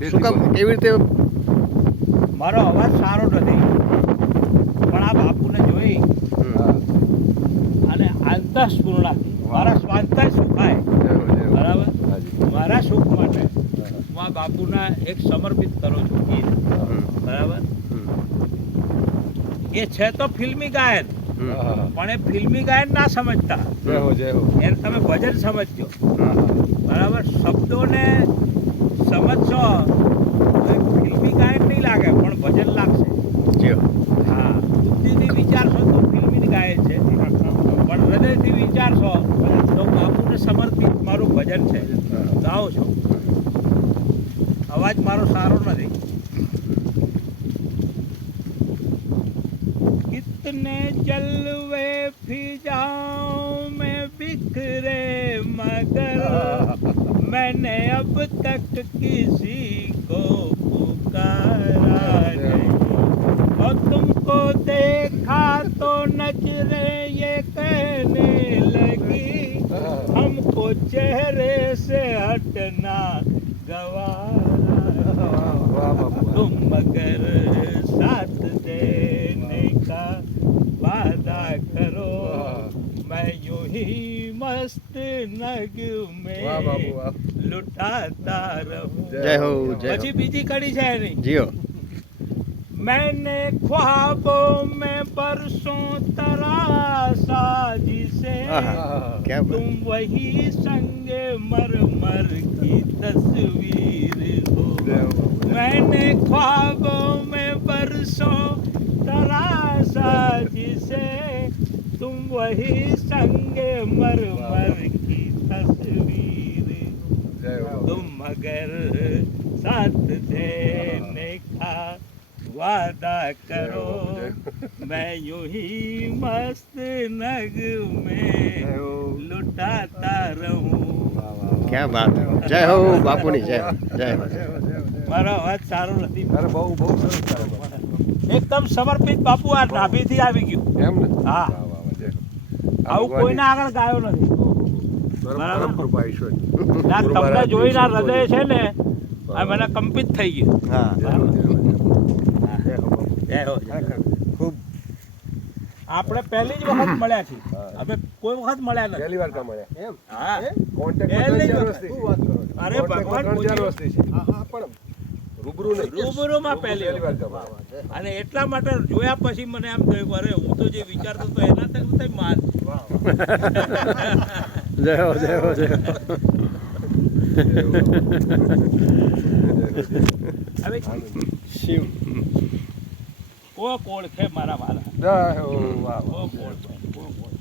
શું કામ કેવી રીતે? મારો અવાજ સારો નથી, પણ આ બાપુને જોઈ અને અંતઃસ્ફૂર્ણાથી મારા સ્વાંતઃ સુખાય, બરાબર, મારા સુખ માટે હું આ બાપુના એક સમર્પિત કરું છું ગીત, બરાબર. એ છે તો ફિલ્મી ગાયન, પણ એ ફિલ્મી ગાયન ના સમજતા, એને તમે ભજન સમજજો, બરાબર. શબ્દોને સમજશો તો ફિલ્મી ગાયન નહીં લાગે, પણ ભજન લાગશે. હા, બુદ્ધિથી વિચારશો તો ફિલ્મી ગાયન છે, પણ હૃદયથી વિચારશો તો બાપુને સમર્પિત મારું ભજન છે. ગાઉં છું, અવાજ મારો સારો નથી. कितने जलवे फिजाओं में बिखरे मगर मैंने अब तक किसी को पुकारा नहीं, और तुमको देखा तो नजरें ये कहने लगी हमको चेहरे से हटना गवारा, तुम मगर साथ देने का वादा करो, मैं यूं ही मस्त नग में लुटाता रहूं. જય હો, જય હો. પછી બીજી કડી છે એની. જીઓ. मैंने ख्वाबों में बरसों तराशा जिसे क्या बात. तुम वही संगे मरमर की तस्वीर हो. मैंने ख्वाबों में बरसों तराशा जिसे तुम वही संगे मरमर की तस्वीर हो. तुम मगर साथ देने का वादा करो, मैं यूं ही मस्त नग में लुटाता रहूं. ક્યાં બાત. જય હો બાપુની, જય હો, જય હો. મારો અવાજ સારો નથી. અરે બહુ બહુ સરસ તારો અવાજ. એકદમ સમર્પિત બાપુ આ નાભીથી આવી ગયું. એમ ને? હા. વાહ, વાહ, વાહ, જય. આવું કોઈના આગળ ગાયો નથી. બરાબર. કૃપા ઈશ્વર. આ તમને જોઈને આ હૃદય છે ને આ મને કંપિત થઈ ગયું. હા, જય હો, જય હો. ખૂબ. આપણે પહેલી જ વખત મળ્યા છીએ. અમે કોઈ વખત મળ્યા નથી. પહેલી વાર કાં મળ્યા? એમ? હા. કોન્ટેક્ટ પહેલી જ 3-4 વખત. વર્ષથી છે. અરે કોન્ટેક્ટ ભગવાન 3-4 પૂછ્યું. વર્ષથી છે. હા, પણ રૂબરૂ નહીં. રૂબરૂમાં પહેલી વાર વખત. કાં મળ્યા? અને એટલા માટે જોયા પછી મને એમ થયું કે અરે હું તો જે વિચારતો હતો એના તક થઈ માન. જય હો, જય હો, જય હો. હવે શિવ. કોક ઓળખે મારા વાલા. જય હો, વાહ, વાહ. કોક ઓળખે, કોક ઓળખે.